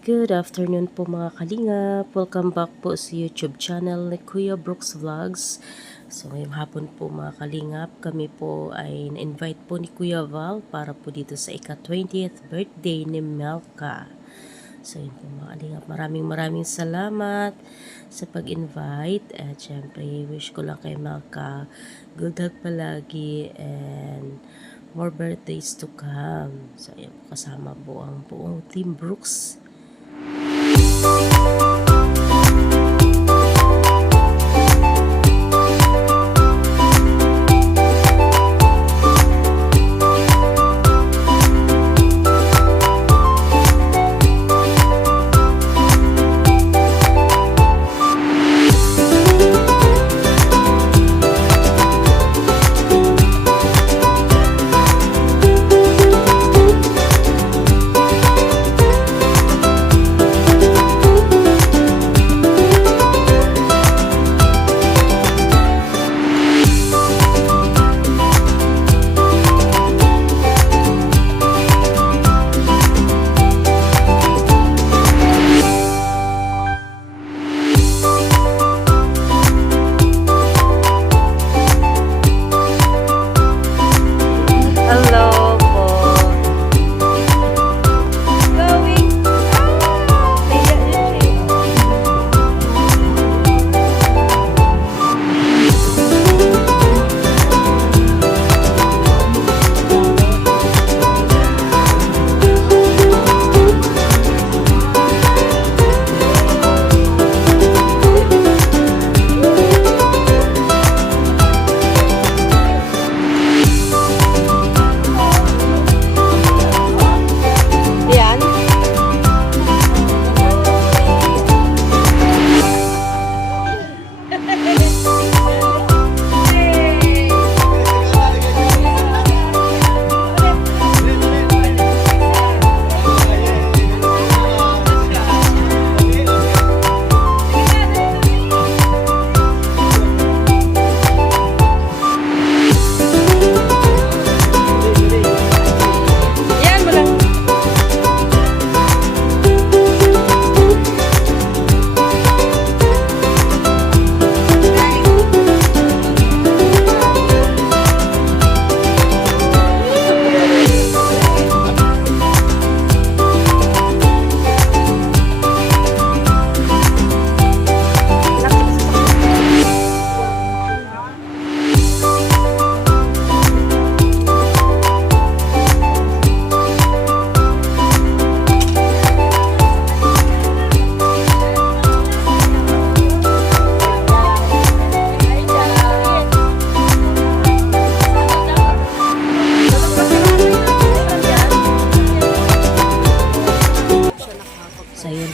Good afternoon po mga kalingap. Welcome back po sa YouTube channel ni Kuya Brooks Vlogs. So ngayong hapon po mga kalingap, kami po ay na-invite po ni Kuya Val para po dito sa ika-20th birthday ni Melka. So yun po mga kalingap, maraming salamat sa pag-invite. At syempre, wish ko lang kay Melka good health palagi and more birthdays to come. So yun, kasama po ang buong Team Brooks.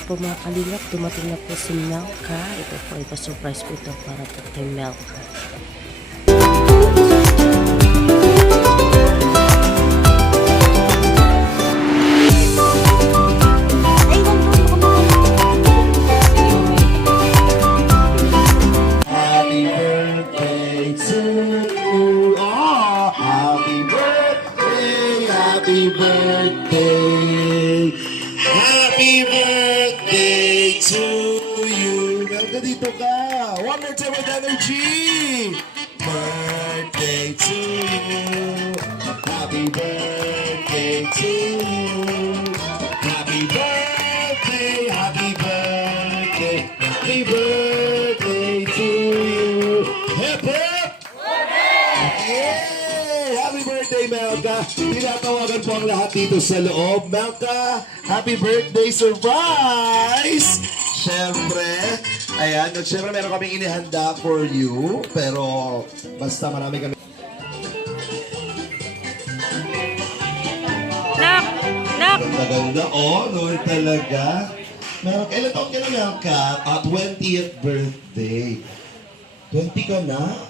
Po mga kalingap, dumating na po si Melka. Ito po ay pa-surprise po ito para po kay Melka. Happy birthday to you. Oh, happy birthday, happy birthday. Happy birthday to you. Melka, dito ka. One more time with energy. Birthday to you. Happy birthday to you. Happy birthday, happy birthday, happy birthday to you. Hip hip! Yay! Happy birthday, Melka. Tinatawagan po ang lahat dito sa loob. Melka, happy birthday surprise! Siyempre, ayan, siyempre meron kaming inihanda for you, pero basta marami kami. Ganda-ganda. Oh, Lord talaga. Melka, ilan taon ka na, Melka? 20th birthday. 20 ka na?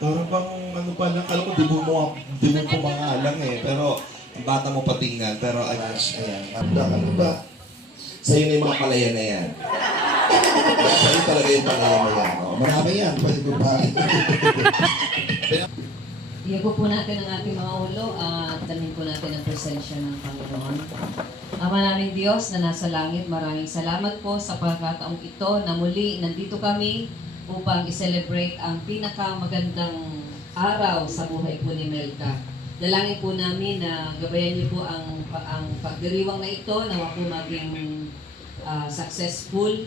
Parang bang ano pa lang, alam ko, di mo pumangalang eh. Pero, ang bata mo patingnan. Pero, ayan. Ano ba? Sa'yo na yung mga palayan na yan. Sa'yo talaga yung palayan na yan. Oh, marami yan. Pwede ko ba? Iyago po natin ang ating mga ulo at dalhin po natin ang presensya ng Panginoon. Ama naming Diyos na nasa langit, maraming salamat po sa pagkakataong ito na muli nandito kami upang i-celebrate ang pinakamagandang araw sa buhay po ni Melka. Dalangin po namin na gabayan niyo po ang pagdiriwang na ito na po maging successful.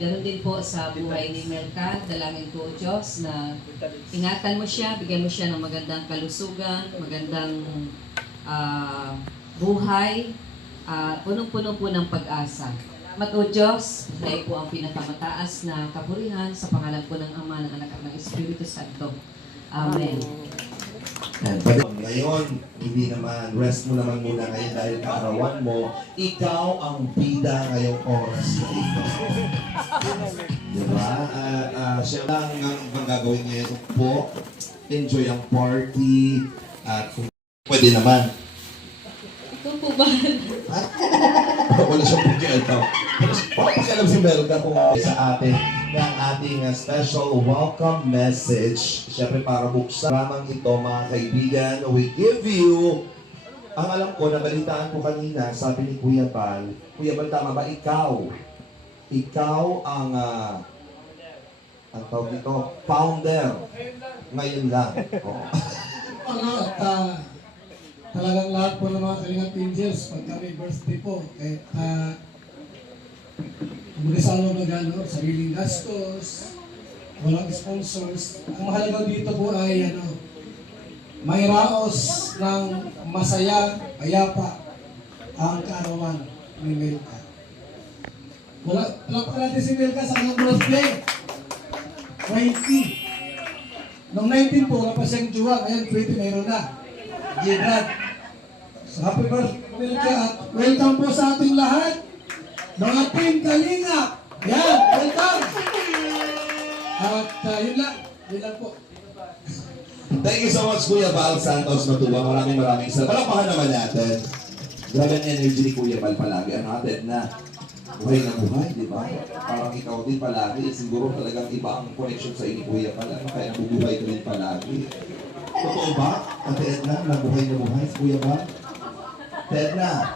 Ganoon din po sa buhay ni Melka. Dalangin po Diyos na ingatan mo siya, bigyan mo siya ng magandang kalusugan, magandang buhay, punong-puno po ng pag-asa. Salamat o Diyos, kayo po ang pinakamataas na kapurihan sa pangalan po ng Ama, ng Anak at ng Espiritu Santo. Amen. Ngayon, hindi naman, rest mo naman muna ngayon dahil kaarawan mo, ikaw ang bida ngayong oras na ito. Diba? Siya lang ang gagawin ngayon po, enjoy ang party, at kung pwede naman. Ito po ba? Wala siyang pagkialtaw. Pakialam si Melka kung sa atin ng ating special welcome message. Siyempre para buksan ramang ito mga kaibigan, we give you, ang alam ko, nabalitaan ko kanina, sabi ni Kuya Bal, tama ba, ikaw ang tawag dito, founder. Ngayon lang. Oh. Talagang lahat po ng mga Kalingap Angels, pagka may birthday po, kahit mag-asawa magano, sariling gastos, walang sponsors. Ang mahalaga dito po ay may raos ng masaya, payapa ang kaarawan ni Melka. Palakpakan natin si Melka sa kanyang birthday. 20. Noong 19 po, wala pa siyang juwa. Ngayon, 20 mayroon na. Gibran. So, happy birthday, Melka. Welcome po sa ating lahat. Mga Team Kalingap. Yan, welcome. At yun lang po. Thank you so much, Kuya Bal Santos Matuba. Maraming salamat. Palakpakan naman natin. Grabe ang energy ni Kuya Bal palagi. Ang atin na buhay na buhay, di ba? Parang ikaw din palagi. Siguro talagang iba ang connection sa ini, Kuya Bal. Kaya nabubuhay ka din palagi. Totoo ba? Ate Edna, nabuhay na buhay si Kuya Bal? Ate Edna,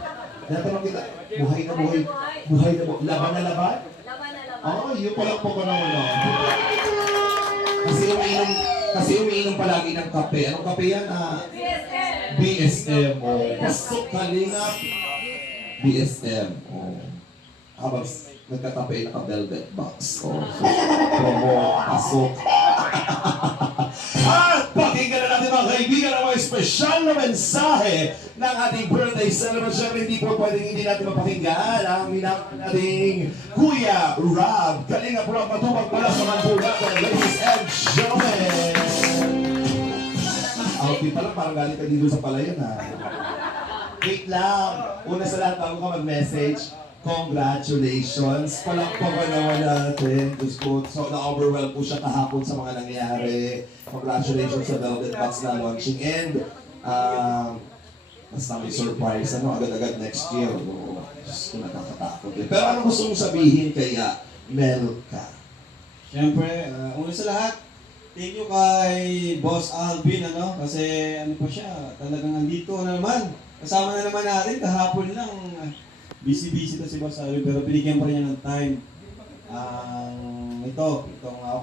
natanong kita, buhay na buhay, laban na laban? Oo, yun palang po ko naman. Kasi umiinom palagi ng kape. Anong kape yan? BSM. Oh. Pasok Kalingap. BSM. Oh. Habang nagkatape, naka-velvet box. Oh. So, promo, pasok. At pakinggan na natin mga kaibigan ang mga espesyal na mensahe ng ating birthday celebration. Hindi po pwedeng hindi natin mapakinggan ang minamahal nating Kuya Rob. Kalingap Rob, matubag pala sa Manbugat. Ladies and gentlemen. Outfit pala, parang galing ka dito sa palayan ha. Wait lang. Una sa lahat, bago ka mag-message, congratulations! Palakpakan naman natin. Diyos ko, so na-overwhelm po siya kahapon sa mga nangyayari. Congratulations sa Velvet Box na launching. And, basta may surprise, agad-agad next year. Diyos ko, nakakatakot eh. Pero ano gusto mong sabihin kaya, Melka? Siyempre, una sa lahat, thank you kay Boss Alvin, kasi po siya, talagang andito na naman. Kasama na naman natin, kahapon lang, busy-busy to si Boss Alvin, pero binigyan pa rin niya ng time. Itong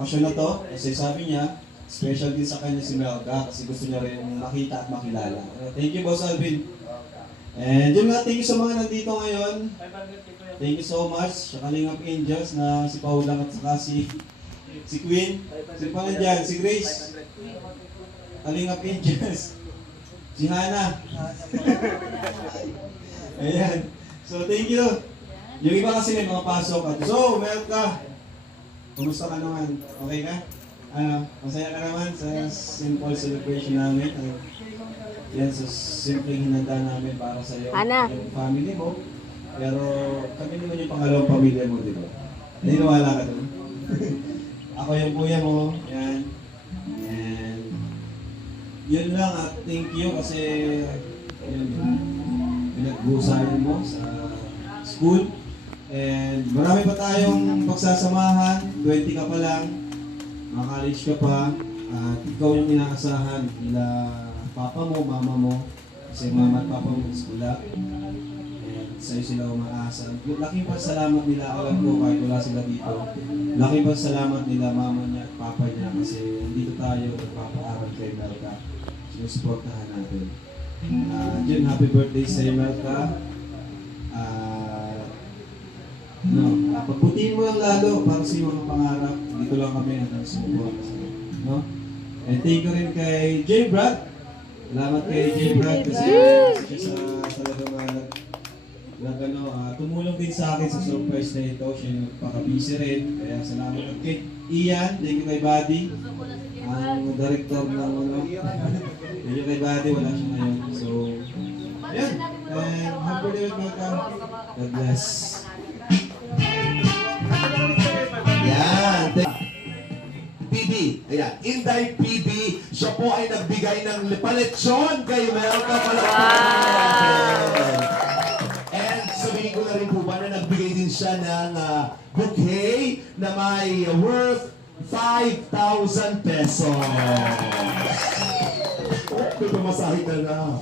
okasyon na to, kasi sabi niya, special din sa kanya si Melka, kasi gusto niya rin makita at makilala. Thank you, Boss Alvin. And yun nga, thank you sa mga nandito ngayon. Thank you so much sa Kalingap Angels na si Paulang at saka si Queen. Si pa dyan, si Grace. Kalingap Angels. Si Hana. Ayan. So, thank you. Yung iba kasi may mga pasok. So, Melka, kumusta ka naman? Okay ka? Masaya ka naman sa simple celebration namin. Yan, so simpleng hinanda namin para sa iyo. Yung family mo. Pero kami naman yung pangalawang pamilya mo, di ba? Naniniwala ka doon? Ako yung kuya mo. Yan. And yun lang at thank you kasi yun, pinag-uusayan mo sa school. And marami pa tayong pagsasamahan. 20 ka pa lang. Mga-college ka pa. At ikaw yung inaasahan nila papa mo, mama mo. Kasi mama at papa mo is wala. And sa'yo sila umaasa. Laking pasalamat nila, alam ko kahit wala sila dito. Laking pasalamat nila mama niya at papa niya kasi dito tayo nagpapaaral kay Melka. Sinusuportahan natin. Jun, happy birthday sa'yo Melka. Pagputiin mo lang lalo para sa mga pangarap. Dito lang kami hanggang sumubuhan sa no? And thank you rin kay J. Brad. Salamat kay J. Brad kasi siya sa talagang tumulong din sa akin sa surprise na ito. Siya yung nagpaka-busy rin. Kaya salamat. At kay Ian, thank you kay Buddy. Ang director ng thank you kay Buddy, wala siya ngayon. So, ayan. And happy birthday Melka. God bless. Yan. PB. Ayan. Inday PB. Siya po ay nagbigay ng paletsyon kay Melka. And sabihin ko na rin po ba na nagbigay din siya ng bouquet na may worth 5,000 pesos. Oh, may pamasahe ka na.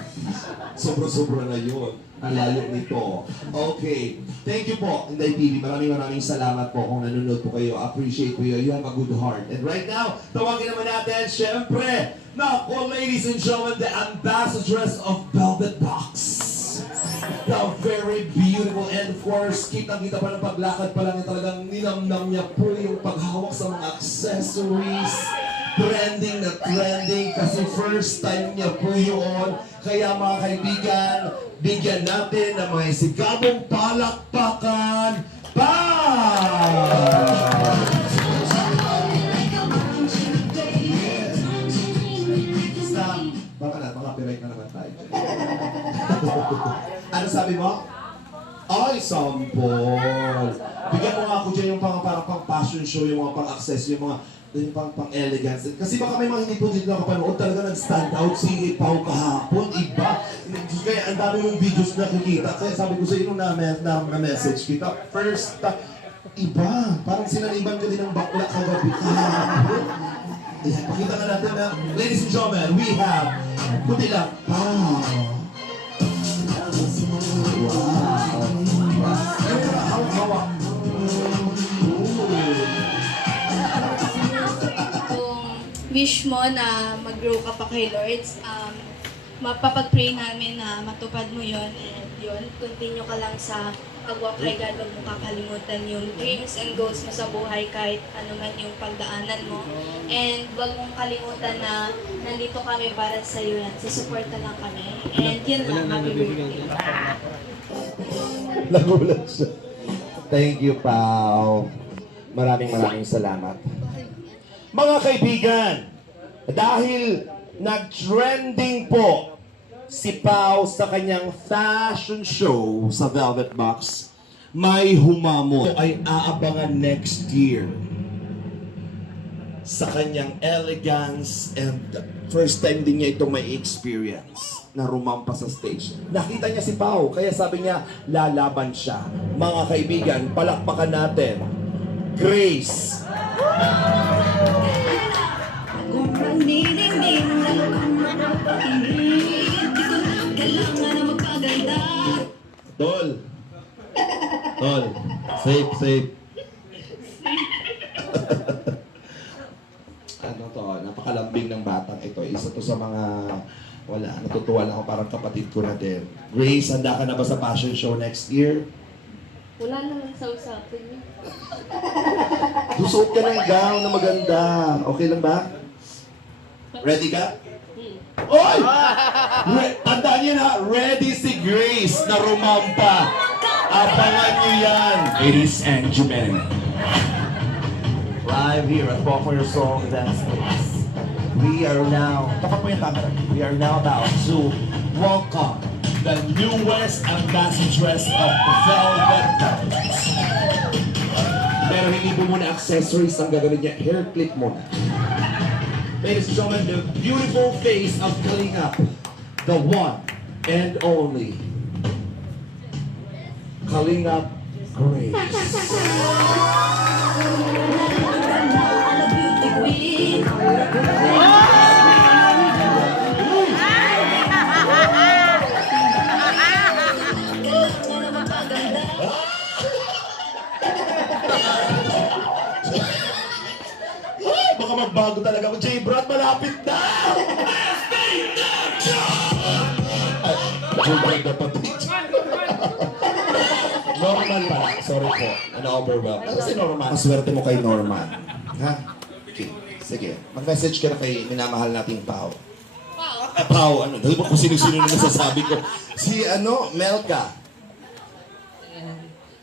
Sobra-sobra na yun. Ang layo nito. Okay. Thank you po, Inday TV. Maraming salamat po kung nanonood po kayo. Appreciate po you. You have a good heart. And right now, tawagin naman natin, syempre, ladies and gentlemen, the ambassadress of Velvet Box. The very beautiful, and of course, kitang-kita pa ng paglakad pa lang, talagang ninamnam niya po yung paghawak sa mga accessories. Trending na trending kasi first time niya po yun. Kaya mga kaibigan, bigyan natin ng mga sigabong palakpakan. Stop. Baka na, copyright na naman tayo. Ano sabi mo? Ay, sampol. Bigyan mo nga ako dyan yung parang pang fashion show, yung mga pang-access, yung mga pang-elegance. Kasi baka may mga hindi po dito nakapanood, talaga nag-stand out si Pao kahapon, iba. Kaya ang dami mong videos na nakikita. Kaya sabi ko sa iyo nung na-message kita, first, iba. Parang sinaliban ka din ng bakla kagabi kahapon. Ayan, pakita nga natin na, ladies and gentlemen, we have Kutila Pao. Wow. Yung hawak-hawak. Wish mo na mag-grow ka pa kay Lord, mapapag-pray namin na matupad mo yon, and yun, continue ka lang sa pag-walk kay God. Huwag mo kakalimutan yung dreams and goals mo sa buhay kahit ano man yung pagdaanan mo. And huwag mong kalimutan na nandito kami para sa iyo yan. Susuporta lang kami. And yun lang, happy birthday. Nagulat siya. Thank you, Pao. Maraming salamat. Mga kaibigan, dahil nag-trending po si Pao sa kanyang fashion show sa Velvet Box, may humamo ay aabangan next year sa kanyang elegance, and first time din niya itong may experience na rumampa sa stage. Nakita niya si Pao, kaya sabi niya, lalaban siya. Mga kaibigan, palakpakan natin. Grace. Tol. Safe. Ano to, napakalambing ng batang ito. Isa to sa mga, natutuwa lang ako, parang kapatid ko na din. Grace, handa ka na ba sa fashion show next year? Wala naman sa usapin niyo. Susuot ka ng gown na maganda. Okay lang ba? Ready ka? Oy! Tandaan niyo na, ready si Grace na rumampa. Abangan niyo yan. Ladies and gentlemen. Live here at Popular Song Dance Place. We are now, tapat mo yung camera. We are now about to welcome the newest ambassadress of the Velvet Box. Pero hindi po muna accessories ang gagawin niya. Hair clip muna. Ladies and gentlemen, the beautiful face of Kalingap, the one and only Kalingap Grace. talaga ako. J-Brad, malapit na! J-Brad dapat. Norman pala. Sorry po. Overwhelmed. Ano si Norman? Maswerte mo kay Norman. Ha? Okay. Sige. Mag-message ka na kay minamahal nating Pao. Pao, ano? Dahil ba kung sino-sino na nasasabi ko? Si Melka.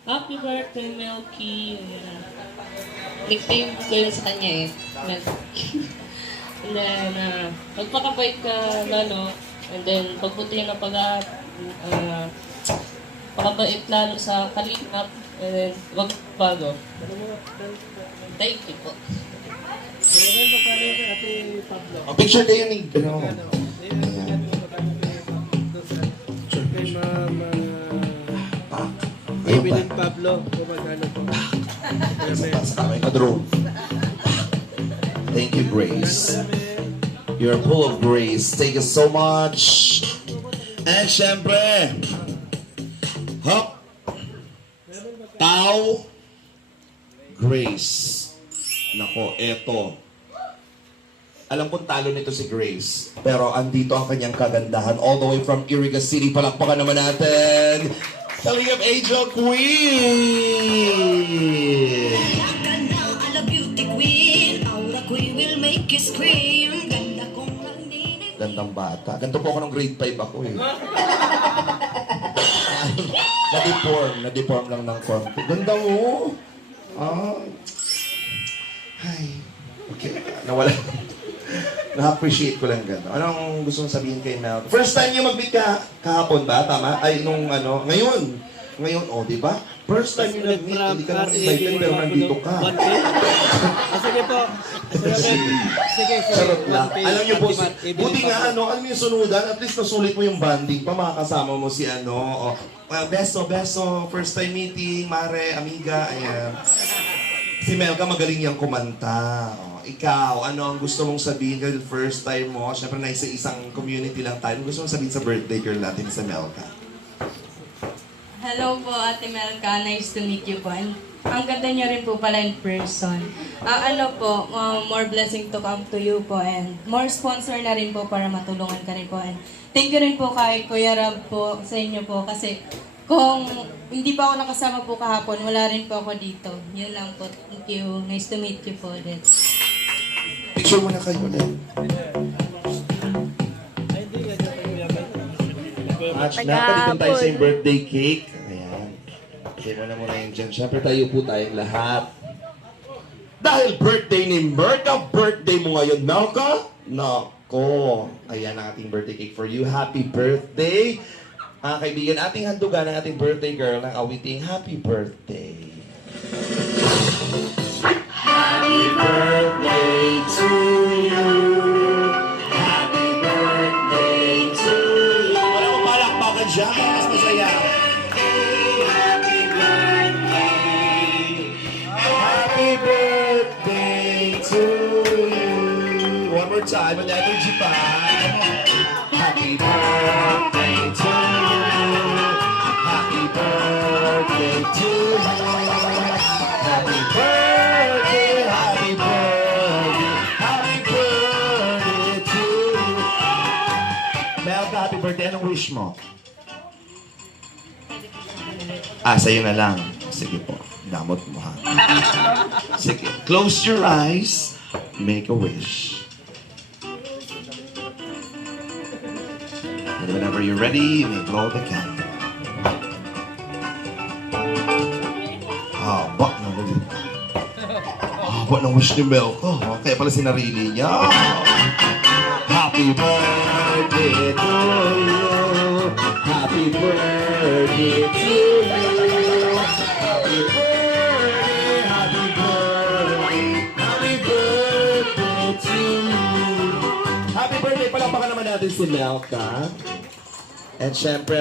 Happy birthday, Melky. Nickname ko yun sa kanya eh. Melky. And then, magpakabait ka lalo. And then, pagputi na pakabait lalo sa kalingap. And then, wag bago. Thank you po. Picture kayo ni, Evelyn Pablo, kumagano po. Thank you, Grace. You're full of grace. Thank you so much. And syempre, hop, Tao, Grace. Nako, eto. Alam kong talo nito si Grace. Pero andito ang kanyang kagandahan. All the way from Iriga City. Palakpakan naman natin. Kalingap Angel Queen! Gandang bata. Ganito po ako ng grade 5 ako eh. Na-deform lang ng konti. Ganda mo. Ay. Okay. Nawala. Na-appreciate ko lang gano'n. Anong gusto mong sabihin kay Mel? First time niyo mag-meet kahapon ba? Tama? Ay, ngayon. Ngayon, di ba? First time niyo nag-meet, hindi ka naman invited, pero nandito ka. Sige po. Sige. Charot lang. Alam niyo po, buti nga, alam niyo sunudan, at least nasulit mo yung banding pa, makakasama mo si beso, first time meeting, mare, amiga, ayan. Si Melka magaling niyang kumanta. Ikaw, ano ang gusto mong sabihin kasi first time mo? Siyempre, na isang community lang tayo. Ano gusto mong sabihin sa birthday girl natin sa Melka? Hello po, Ate Melka. Nice to meet you po. And ang ganda niyo rin po pala in person. More blessing to come to you po. And more sponsor na rin po para matulungan ka rin po. And thank you rin po kay Kuya Rab po sa inyo po. Kasi kung hindi pa ako nakasama po kahapon, wala rin po ako dito. Yun lang po. Thank you. Nice to meet you po ulit. Picture mo na kayo ulit. Match na, palitan tayo sa yung birthday cake. Ayan. Pagay mo na muna yun dyan. Siyempre tayo po tayong lahat. Dahil birthday ni Melka, birthday mo ngayon, Melka? Nako. Ayan ang ating birthday cake for you. Happy birthday. Mga kaibigan, ating handugan ang ating birthday girl ng awiting Happy Birthday. Happy birthday to you. Happy birthday to you. Wala mo palakpakan siya, mas masaya. Happy birthday. Happy birthday to you. One more time with energy pa. Happy birthday to you. Happy birthday to you. Happy birthday, happy birthday, happy birthday to you. Melka, happy birthday. Anong wish mo? Sa'yo na lang. Sige po. Damot mo ha. Sige. Close your eyes. Make a wish. And whenever you're ready, you may blow the candle. Haba ng wish ni Melka. Kaya pala sinarili niya. Happy birthday to you. Happy birthday to you. Happy birthday, happy birthday, happy birthday to you. Happy birthday! Palakpakan naman natin si Melka. And syempre,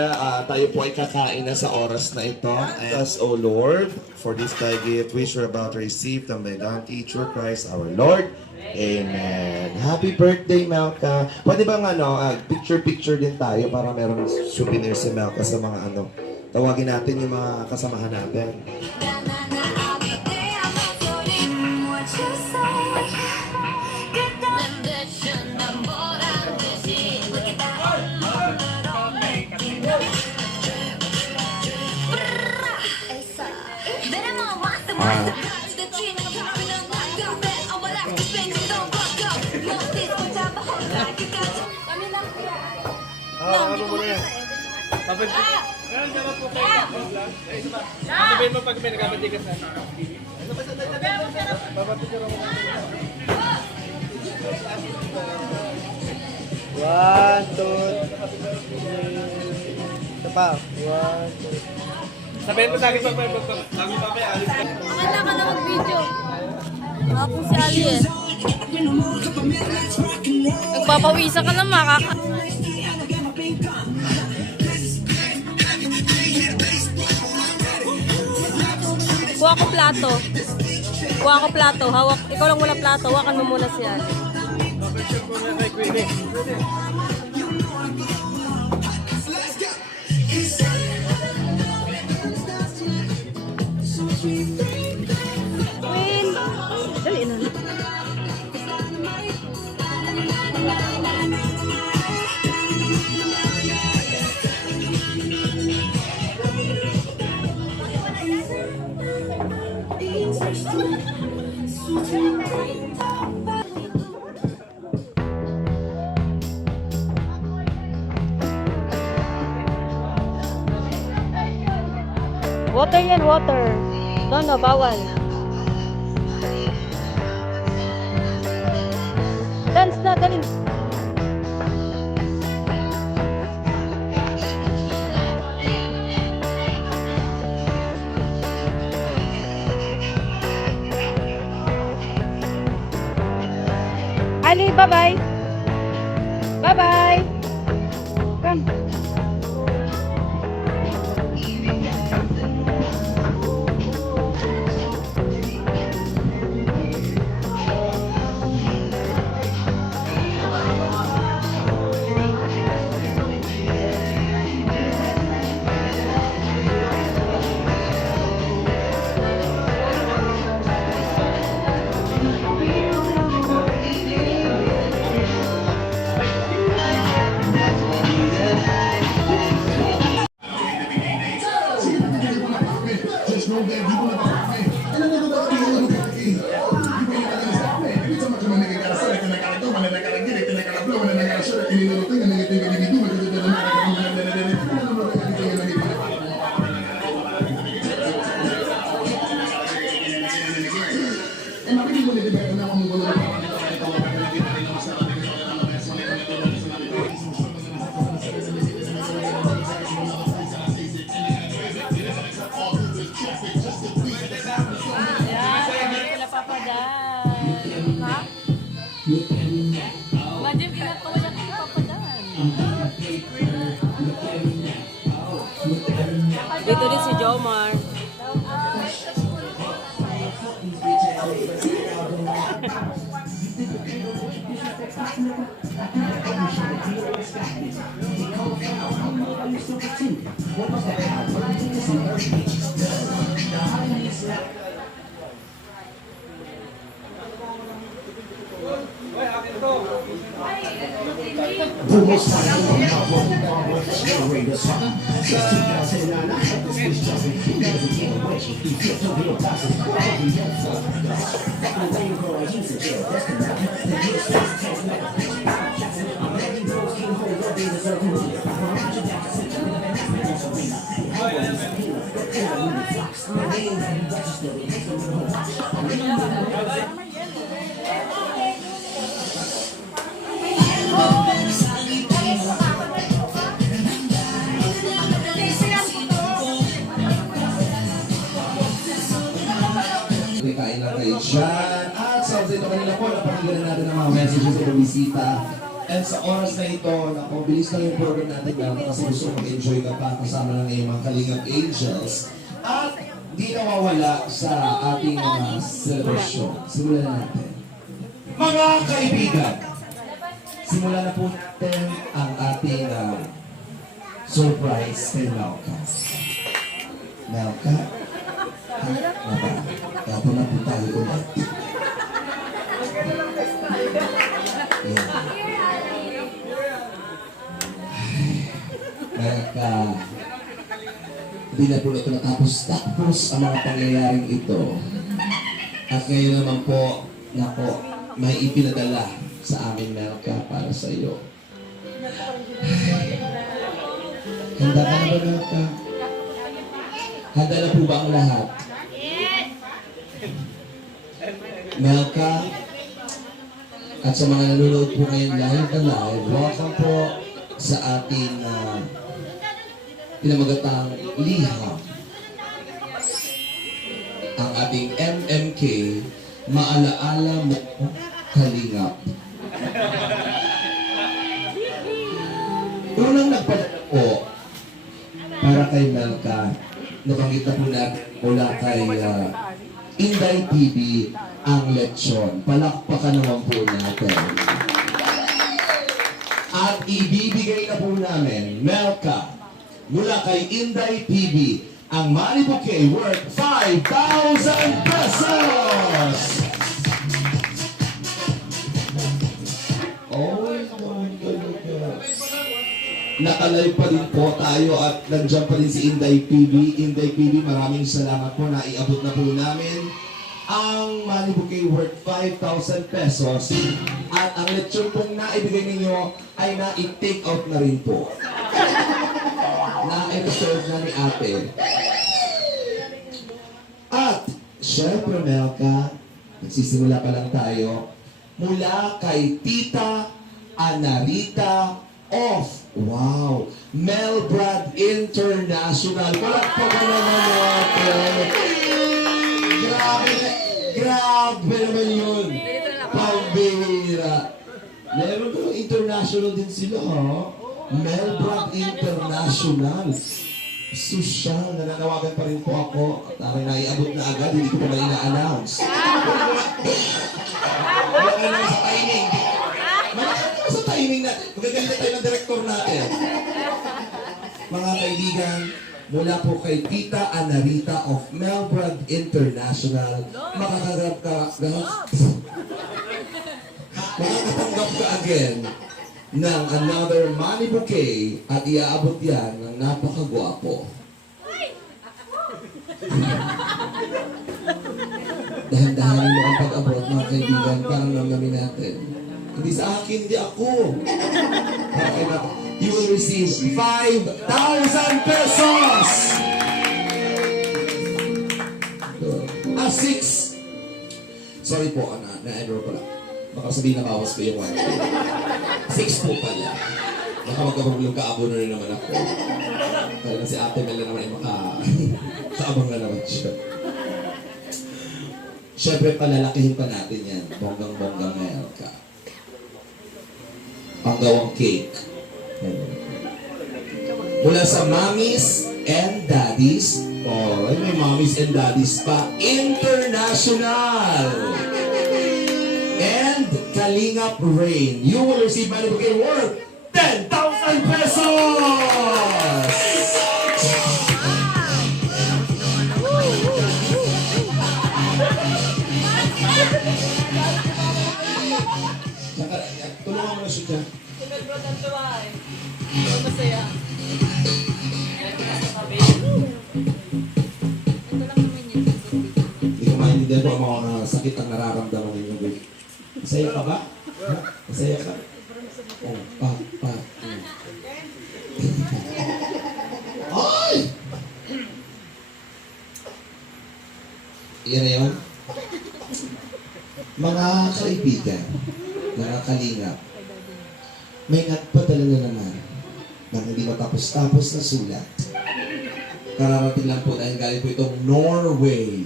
tayo po ay kakain na sa oras na ito. As, O Lord, for this thy gift which we're about to receive from thy God teacher Christ our Lord. Amen. Happy birthday, Melka. Pwede bang picture-picture din tayo para meron souvenir si Melka sa mga tawagin natin yung mga kasamahan natin. Get Meron naman po kayo. Ay, isa pa. Sabihin mo pag may nagkabatigas na. Papapicture ako. 1, 2, 3. Ito pa. 1, 2. Sabihin mo sa akin bago pa may alis ka. Maganda ka na mag-video. Mga po si Ali eh. Nagpapawisan ka na makaka... Kuha ko plato. Kuha ko plato. Hawak. Ikaw lang wala plato. Hawakan mo muna si Ali. Papapicture ko na kay Queenie. Queen! Dali na. Water yan, water. No, bawal. Dance na, dali. Ali, bye-bye. Bye-bye. Come. Imagine pinagkawalan ko papadaan. Dito din si Jomar. Kain na kayo dyan. At sa ito kanina po, napakinggan natin ang mga messages sa bumisita. And sa oras na ito, naku, bilis lang yung program natin natin kasi gusto mag-enjoy ka pa kasama ng iyong mga Kalingap Angels. At di nawawala sa ating celebration. Simulan na natin. Mga kaibigan, simulan na po natin ang ating surprise kay Melka. Melka, tapos na po tayo ulit. Melka, hindi na po ito natapos ang mga pangyayaring ito. At ngayon naman po, nako, may ipinadala sa amin, Melka, para sa iyo. Handa ka na ba, Melka? Handa na po ba ang lahat? Melka, at sa mga nanonood po ngayon live na live, welcome po sa ating pinamagatang liham. Ang ating MMK, Maalaala Mo Kalingap. Unang nagpadala po para kay Melka, nabanggit na po natin mula kay Inday TV ang lechon. Palakpakan naman po natin. At ibibigay na po namin, Melka, mula kay Inday TV, ang money bouquet worth 5,000 pesos! Oh, naman talaga. Nakalive pa din po tayo at nandiyan pa din si Inday TV. Inday TV, maraming salamat po na iabot na po namin ang money bouquet worth 5,000 pesos. At ang lechon pong naibigay ninyo ay na-take out na rin po. Na-reserve na ni ate. At, syempre Melka, nagsisimula pa lang tayo, mula kay Tita Anarita of, wow, Melbrad International. Palakpakan naman natin. Grabe naman yun. Pambihira. Meron ko international din sila, ha? Melbrad International. Social, nananawagan pa rin po ako. At aking naiabot na agad, hindi ko pa na ina-announce. Malaki naman sa timing. Malaki naman sa timing natin. Magagalit tayo ng director natin. Mga kaibigan, mula po kay Tita Anarita of Melbrad International, makakatanggap ka again ng another money bouquet at iaabot yan ng napakagwapo. Dahan-dahanin mo ang pag-abot, mga kaibigan, parang namnamin natin. Hindi sa akin, hindi ako. Para kay Melka, you will receive 5,000 pesos! 6. Sorry po, na-enroll pala. Baka sabihin na bawas ko yung 1. 6 po pala. Baka magkabagulong kaabon na rin naman ako. Kaya si Ate Mel na naman ay kaabang na naman siya. Siyempre, palalakihin pa natin yan. Bonggang-bonggang Melka. Panggawang cake. Mula sa Mommies and Daddies. Oh, may Mommies and Daddies pa. International! And Kalingap Rain. You will receive money bouquet worth 10,000 pesos! Tulungan mo na siya dyan. Hindi ko maintindihan po ang mga sakit ang nararamdaman ninyo. Masaya ka ba? Ha? Masaya ka? Oh, pa. Ay! Yan na yun. Mga kaibigan, mga kalingap, may nagpadala na naman ng hindi matapos-tapos na sulat. Kararating lang po dahil galing po itong Norway.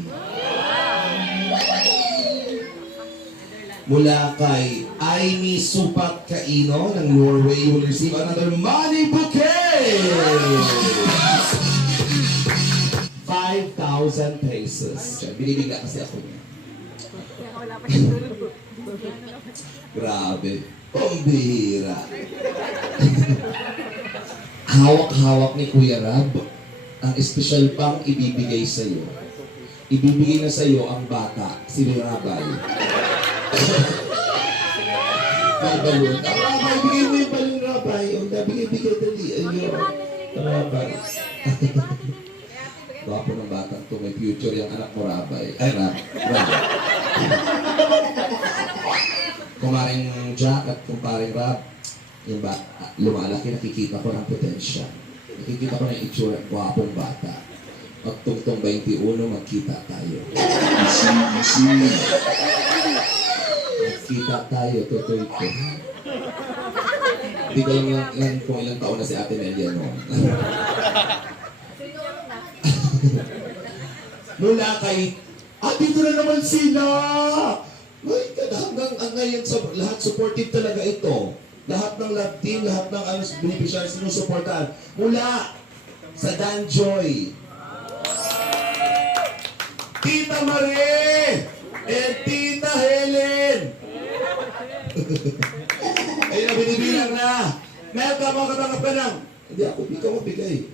Mula kay Aimee Supat Kaino ng Norway, you will receive another money bouquet! 5,000 pesos. Binibigla kasi ako niya. Grabe. Pambihira. Hawak-hawak ni Kuya Rab ang espesyal pang ibibigay sa iyo. Ibibigay na sa iyo ang bata, si Rabay. May balon. Rabay, bigay mo yung balon, Rabay. O, bigay dali. Ayun. Rabay. Gwapo ng batang to. May future yung anak mo, Rabay. Ay, Rabay. Kumaring Jack at kumparing Rab, yung lumalaki, nakikita ko ng potensya. Nakikita ko na yung itsura, gwapong bata. Pagtungtong 21, magkita tayo. Magkita tayo, tutoy ko. Hindi ko lang kung ilang taon na si Ate Melia noon. Mula kay, dito na naman sila! My God, hanggang ngayon, lahat supportive talaga ito. Lahat ng lab team, lahat ng beneficiaries sinusuportahan. Mula sa Dan Joy, Tita Marie, and Tita Helen. Ayun na, binibilang na. Meron ka mga katanggap ka ng, hindi ako, di ka mabigay.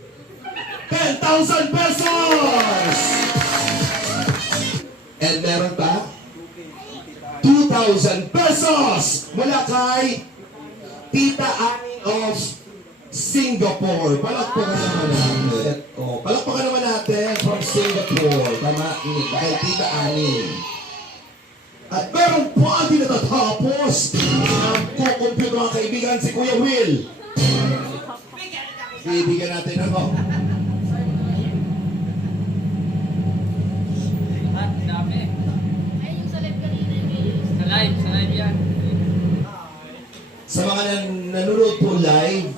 10,000 pesos! And meron pa? 2,000 pesos mula kay Tita Annie of Singapore. Palakpakan naman natin. Palakpakan naman natin from Singapore. Tama, kay Tita Annie. At meron pa din natatapos. Kukumpute mga kaibigan si Kuya Will. Bibigyan natin ako. Dami. Sa live yan. Sa mga nanonood po live,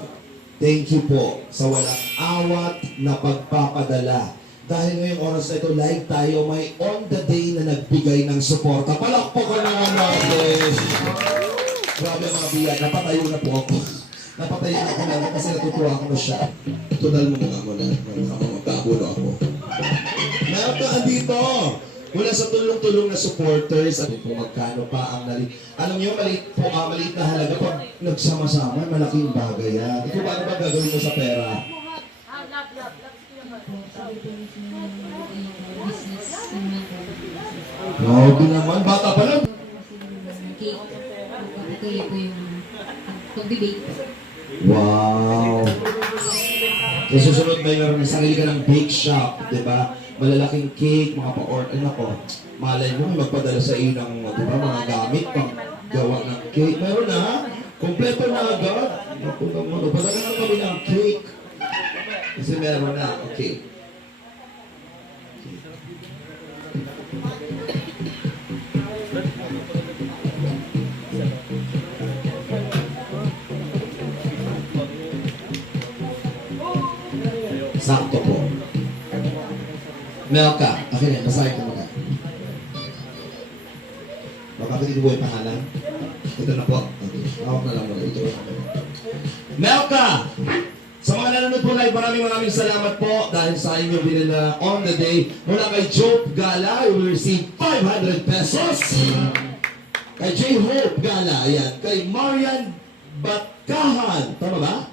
thank you po sa walang awat na pagpapadala. Dahil ngayong oras na ito, live tayo, may on the day na nagbigay ng suporta. Palakpakan naman natin! Grabe mga biyak, napatayo na po ako. Napatayo na ako lang kasi natutuwa ako na siya. Tunal mo mga mo na, magkaabuno ako. Meron ka andito! Mula sa tulong-tulong na supporters at kung magkano pa ang alam niyo, maliit na halaga pag nagsama-sama, malaking bagay yan. Ikaw paano ba gagawin mo sa pera? Grabe naman, bata pa lang. Patuloy po yung pag-debate. Wow! Sa susunod may meron sarili ka ng bake shop, di ba? Malalaking cake, mga pa-order, ko. Malay mo, magpadala sa iyo ng, di ba, mga gamit, pang gawa ng cake. Meron na, kompleto na agad. Padala na kami ng cake. Kasi meron na, okay. Sakto po. Melka, akin yan, basahin ko muna. Makakatid mo yung pangalan? Ito na po. Okay. Hawak na lang muna. Ito na po. Melka! Sa mga nanonood po live, maraming salamat po dahil sa inyo binila on the day. Mula kay Job Gala, you will receive 500 pesos. Kay J. Hope Gala, ayan. Kay Marian Batkahan, tama ba?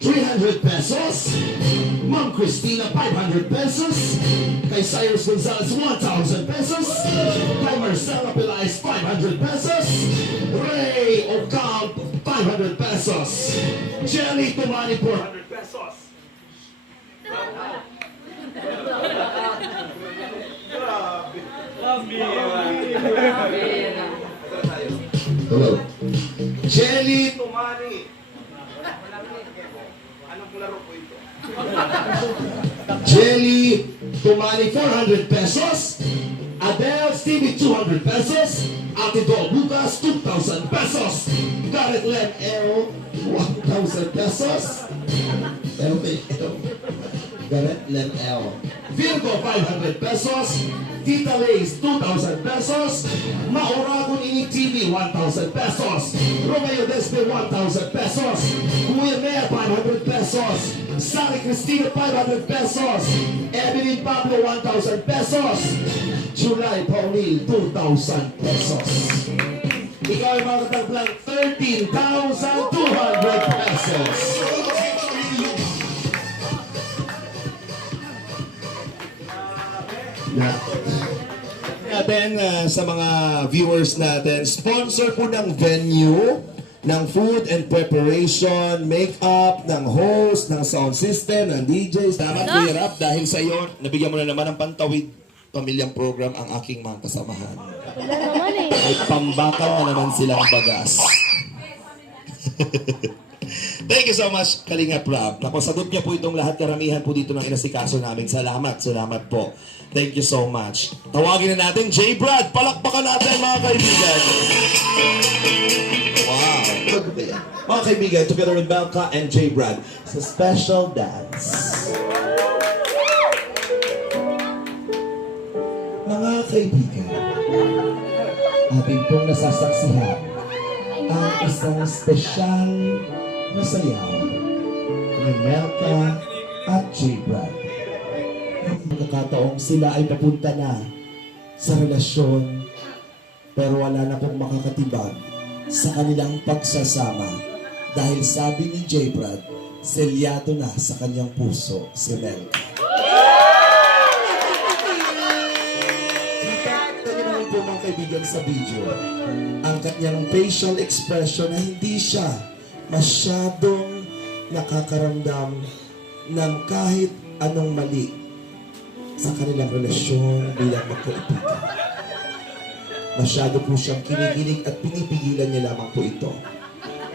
300 pesos. Ma'am Christina, 500 pesos. Kay Cyrus Gonzalez, 1,000 pesos. Kay Marcela Pelaez, 500 pesos. Ray Ocamp, 500 pesos. Jelly Tumani, 400 pesos. Hello. Jelly Tumani. Jelly Tumani, 400 pesos. Adele Stevie, 200 pesos. Ate Dol Lucas, 2,000 pesos. Garrett Len L, 1,000 pesos. Garrett Len L. Virgo, 500 pesos. Tita Lace, 2,000 pesos. Mauragon Ini TV, 1,000 pesos. Romeo Despe, 1,000 pesos. Kuya Mea, 500 pesos. Sally Cristina, 500 pesos. Evelyn Pablo, 1,000 pesos. July Paulil, 2,000 pesos. Ikaw ay makataglang 13,200 pesos. Natin sa mga viewers natin, sponsor po ng venue, ng food and preparation, make-up, ng host, ng sound system, ng DJs. Dapat hirap dahil sa iyo, nabigyan mo na naman ng Pantawid Pamilyang Program ang aking mga kasamahan. Ay pambakal na naman silang bagas. Thank you so much, Kalinga Prab. Napasagot niya po itong lahat, karamihan po dito ng inasikaso namin. Salamat po. Thank you so much. Tawagin na natin, J. Brad. Palakpakan natin, mga kaibigan. Wow. Mga kaibigan, together with Melka and J. Brad, sa special dance. Mga kaibigan, ating pong nasasaksihan ang isang espesyal na sayaw ni Melka at J. Brad. Ang pagkakataong sila ay papunta na sa relasyon pero wala na pong makakatibag sa kanilang pagsasama dahil sabi ni J. Brad, selyado na sa kanyang puso si Melka. Kita niyo naman po mga kaibigan sa video ang kanyang facial expression na hindi siya masyadong nakakaramdam ng kahit anong mali sa kanilang relasyon bilang magkaibigan. Masyado po siyang kinikilig at pinipigilan niya lamang po ito.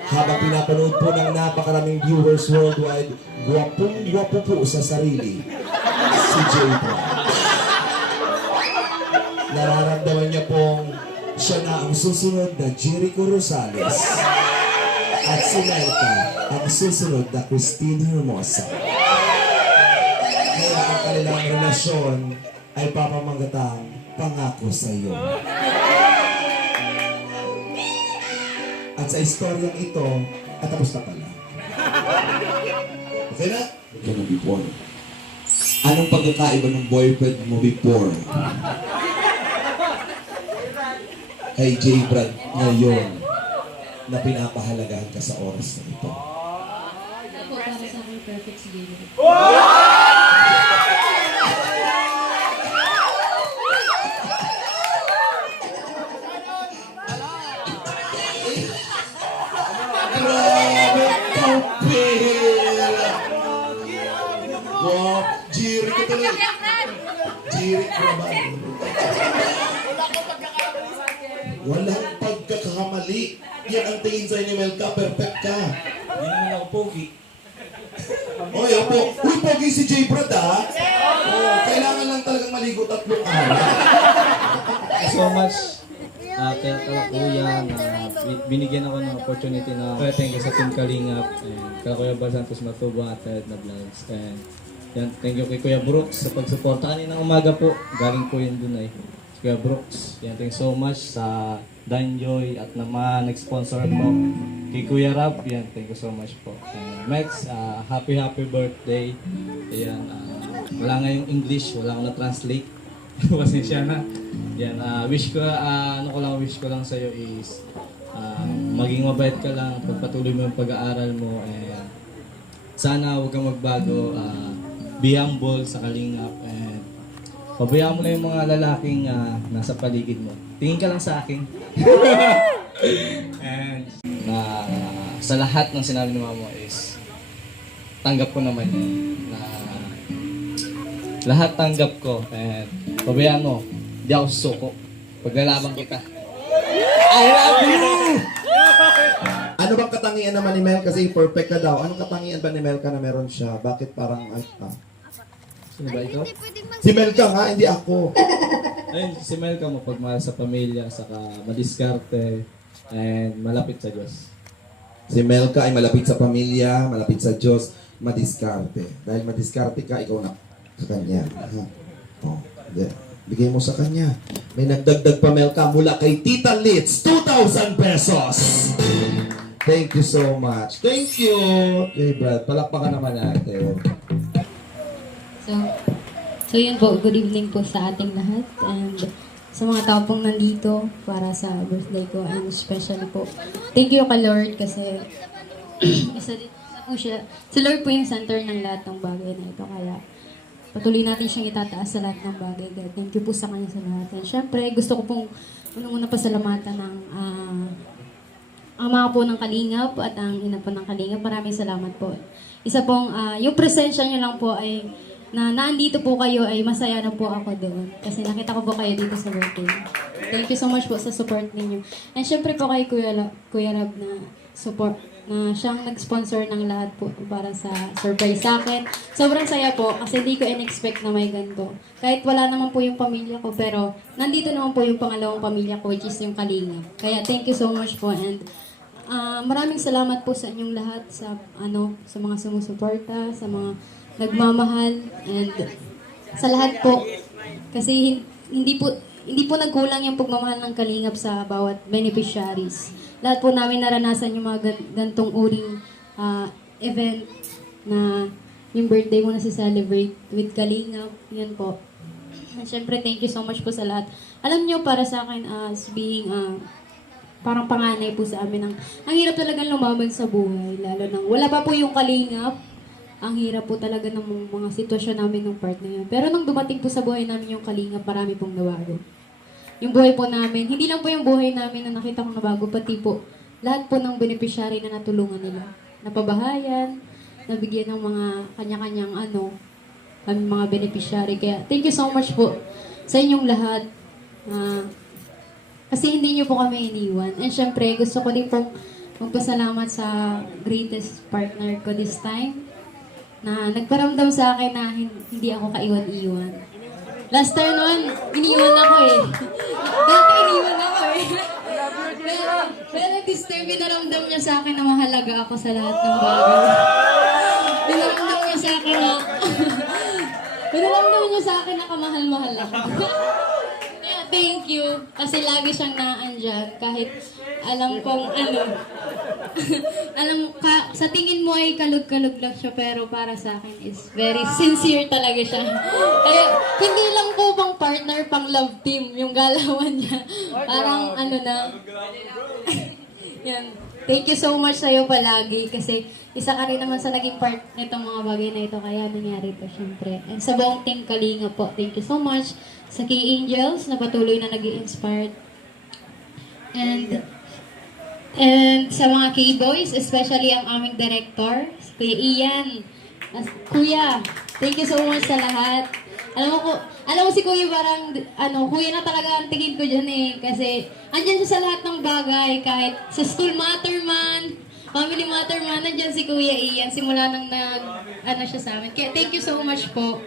Habang pinapanood po ng napakaraming viewers worldwide, gwapong-gwapo po sa sarili si J. Brad. Nararamdaman niya pong siya na ang susunod na Jericho Rosales at si Melka ang susunod na Christine Hermosa. Kaya ang kanilang relasyon ay papamagatang pangako sa iyo. At sa istoryang ito, at tapos na pala. Okay na? Ikaw before. Anong pagkakaiba ng boyfriend mo before? Kay J. Brad ngayon na pinapahalagahan ka sa oras na ito. Ako, para sa akin, perfect si Gabriel. Grabe, kapil! Wow, Jirik ka tuloy. Jirik ka ba? Walang pagkakamali. Yan ang tingin sa'yo ni Melka, perfect ka. Hindi naman ako pogi. Oy, opo. Uy, pogi si J. Brad, ha? Oh, kailangan lang talagang maligo 3 araw. So much. Kaya Kuya, binigyan ako ng opportunity na thank you sa Team Kalingap and kay Kuya Bal Santos Matubang at Ted na Vlogs. And yan, thank you kay Kuya Brooks sa pagsuporta kaninang umaga po. Galing po yun dun ay. Kuya Brooks, yan, thank you so much sa Danjoy at naman nag-sponsor po. Kay Kuya Rab, yan, thank you so much po. And Max, happy birthday. Ayan, wala nga yung English, wala akong na-translate. Pasensya na. Yan, wish ko lang sa'yo is maging mabait ka lang, pagpatuloy mo yung pag-aaral mo, and sana huwag kang magbago, be humble sa Kalingap, and pabayaan mo na yung mga lalaking nasa paligid mo. Tingin ka lang sa akin. And sa lahat ng sinabi ni Mama is tanggap ko naman yun. Lahat tanggap ko, and pabayaan mo, di ako susuko. Paglalaban kita. I love you! Ano bang katangian naman ni Mel? Kasi perfect ka daw. Anong katangian ba ni Melka na meron siya? Bakit parang, Sino ba ikaw? si Melka nga, hindi ako. Ayun, si Melka mapagmahal sa pamilya, saka madiskarte, and malapit sa Diyos. Si Melka ay malapit sa pamilya, malapit sa Diyos, madiskarte. Dahil madiskarte ka, ikaw na sa kanya. Oh, yeah. Bigay mo sa kanya. May nagdagdag pa Melka mula kay Tita Litz, 2,000 pesos. Thank you so much. Thank you. Okay, Brad. Palakpakan naman natin. So yun po, good evening po sa ating lahat and sa mga tao pong nandito para sa birthday ko and especially po, thank you kay Lord kasi isa po siya, si Lord po yung center ng lahat ng bagay na ito kaya patuloy natin siyang itataas sa lahat ng bagay. God, thank you po sa kanya sa lahat. And syempre, gusto ko pong unang-una pasalamatan ng ang mga po ng Kalingap at ang ina po ng Kalingap. Maraming salamat po. Isa pong, yung presensya niyo lang po ay na naandito po kayo ay masaya na po ako doon. Kasi nakita ko po kayo dito sa birthday. Thank you so much po sa support ninyo. And syempre po kay Kuya Rab na support, na siyang nag-sponsor ng lahat po para sa surprise sa akin. Sobrang saya po kasi hindi ko in-expect na may ganito. Kahit wala naman po yung pamilya ko, pero nandito naman po yung pangalawang pamilya ko, which is yung Kalinga. Kaya thank you so much po, and maraming salamat po sa inyong lahat, sa sa mga sumusuporta, sa mga nagmamahal, and sa lahat po. Kasi hindi po nagkulang yung pagmamahal ng Kalingap sa bawat beneficiaries. Lahat po namin naranasan yung mga gantong uring event na yung birthday mo na celebrate with Kalingap. Yan po. And syempre, thank you so much po sa lahat. Alam nyo, para sa akin, as being parang panganay po sa amin, ang hirap talagang lumaban sa buhay. Lalo nang wala pa po yung Kalingap. Ang hirap po talaga ng mga sitwasyon namin ng part na yun. Pero nung dumating po sa buhay namin yung Kalingap, marami pong nabago. Yung buhay po namin, hindi lang po yung buhay namin na nakita kong nabago, pati po lahat po ng beneficiary na natulungan nila. Napabahayan, nabigyan ng mga kanya-kanyang kami mga beneficiary. Kaya thank you so much po sa inyong lahat. Kasi hindi niyo po kami iniwan. And syempre, gusto ko din pong magpasalamat sa greatest partner ko this time na nagparamdam sa akin na hindi ako kaiwan-iwan. Last time naman, iniwan ako eh. Dati iniwan ako eh. Pero this time, pinaramdam niya sa akin na mahalaga ako sa lahat ng bagay. Pinaramdam niya sa akin na pinaramdam niya sa akin na kamahal-mahal ako. Kaya thank you. Kasi lagi siyang naandyan. Kahit alam kong sa tingin mo ay kalug-kalug lang siya, pero para sa akin is very sincere talaga siya. Kaya hindi lang po pang partner, pang love team yung galawan niya. Parang yan. Thank you so much sa'yo palagi kasi isa ka rin naman sa naging part nitong mga bagay na ito, kaya nangyari ito syempre. And sa buong team Kalinga po, thank you so much. Sa Key Angels na patuloy na nag-i-inspired. And sa mga K-Boys, especially ang aming director, Kuya Ian. Kuya, thank you so much sa lahat. Alam mo si Kuya parang, Kuya na talaga ang tingin ko dyan eh. Kasi, andyan siya sa lahat ng bagay. Kahit sa school matter man, family matter man, andyan si Kuya Ian. Simula nang siya sa amin. Kaya thank you so much po.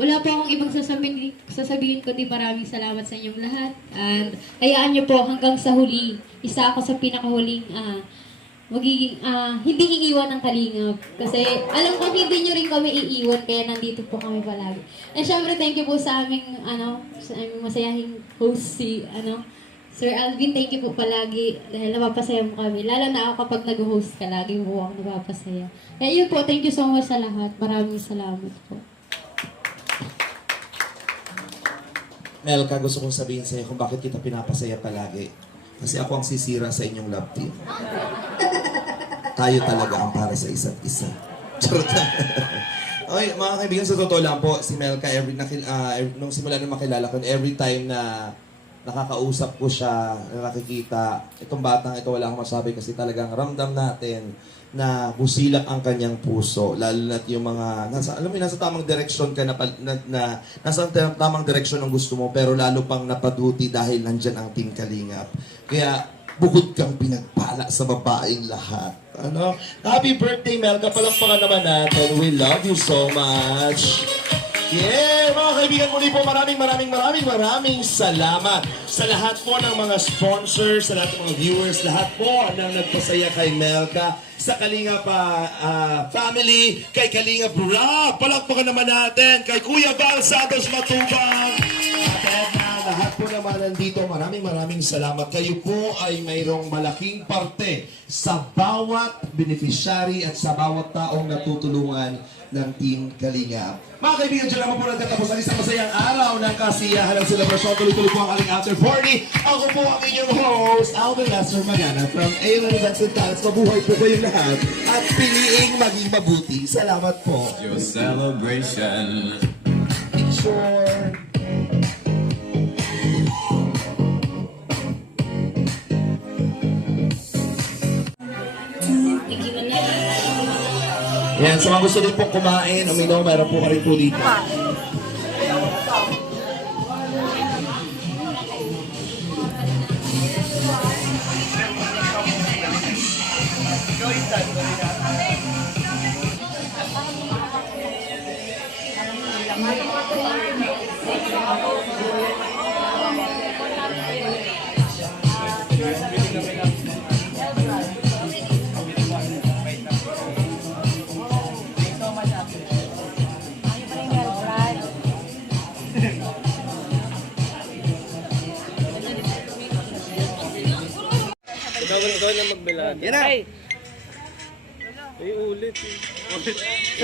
Wala po akong ibang sasabihin ko, di maraming salamat sa inyong lahat. And hayaan niyo po hanggang sa huli, isa ako sa pinakahuling hindi iiwan ng Kalingap. Kasi alam ko hindi niyo rin kami iiwan, kaya nandito po kami palagi. And syempre, thank you po sa aming sa aming masayahing host si Sir Alvin. Thank you po palagi dahil napapasaya mo kami. Lalo na ako kapag nag-host ka, lagi mo ako napapasaya. Kaya yun po, thank you so much sa lahat. Maraming salamat po. Melka, gusto kong sabihin sa'yo kung bakit kita pinapasaya palagi. Kasi ako ang sisira sa inyong love team. Tayo talaga ang para sa isa't isa. Charot lang. Okay, mga kaibigan, sa totoo lang po, si Melka, nung simula nung makilala ko, every time na nakakausap ko siya, nakikita, itong batang ito, wala akong masabi kasi talagang ramdam natin na busilak ang kanyang puso, lalo na't yung mga nasa tamang direksyon ka nasa tamang direksyon ng gusto mo, pero lalo pang napaduti dahil nandyan ang Team Kalingap. Kaya bukod kang pinagpala sa babaeng lahat. Happy birthday, Melka. Palakpakan naman natin. We love you so much. Yeah, mga kaibigan, muli po maraming salamat sa lahat po ng mga sponsors, sa lahat ng mga viewers, lahat po na nagpasaya kay Melka, sa Kalingap family, kay Kalingap Rob. Palakpakan naman natin kay Kuya Val Santos Matubang. Lahat po naman nandito, maraming salamat. Kayo po ay mayroong malaking parte sa bawat beneficiary at sa bawat taong natutulungan ng Team Kalingap. Mga kaibigan, dyan naman po nagtatapos ang isang masayang araw ng kasiyahan ng celebration. Tuloy-tuloy po ang aling after party. Ako po ang inyong host, Alvin Lester Magana from A1 Events and Talents. Mabuhay po kayong lahat at piliing maging mabuti. Salamat po. Your celebration. Picture. Yan, sa mga gusto din po kumain, uminom, meron po ka rin po dito.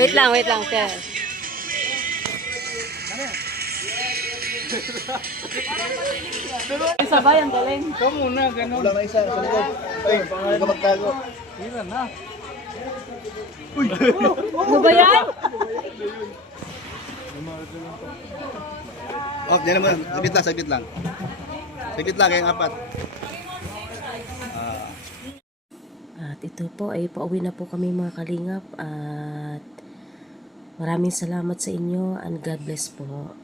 Wait lang, sir. Sabay, ang galing. Ikaw muna, ganun. Wala na isa, sa likod. Ay, hindi ka magtago. Hira na. Uy! Ano ba yan? Oh, diyan naman. Saglit lang. Saglit lang, kayong apat. At ito po ay pauwi na po kami mga kalingap at maraming salamat sa inyo and God bless po.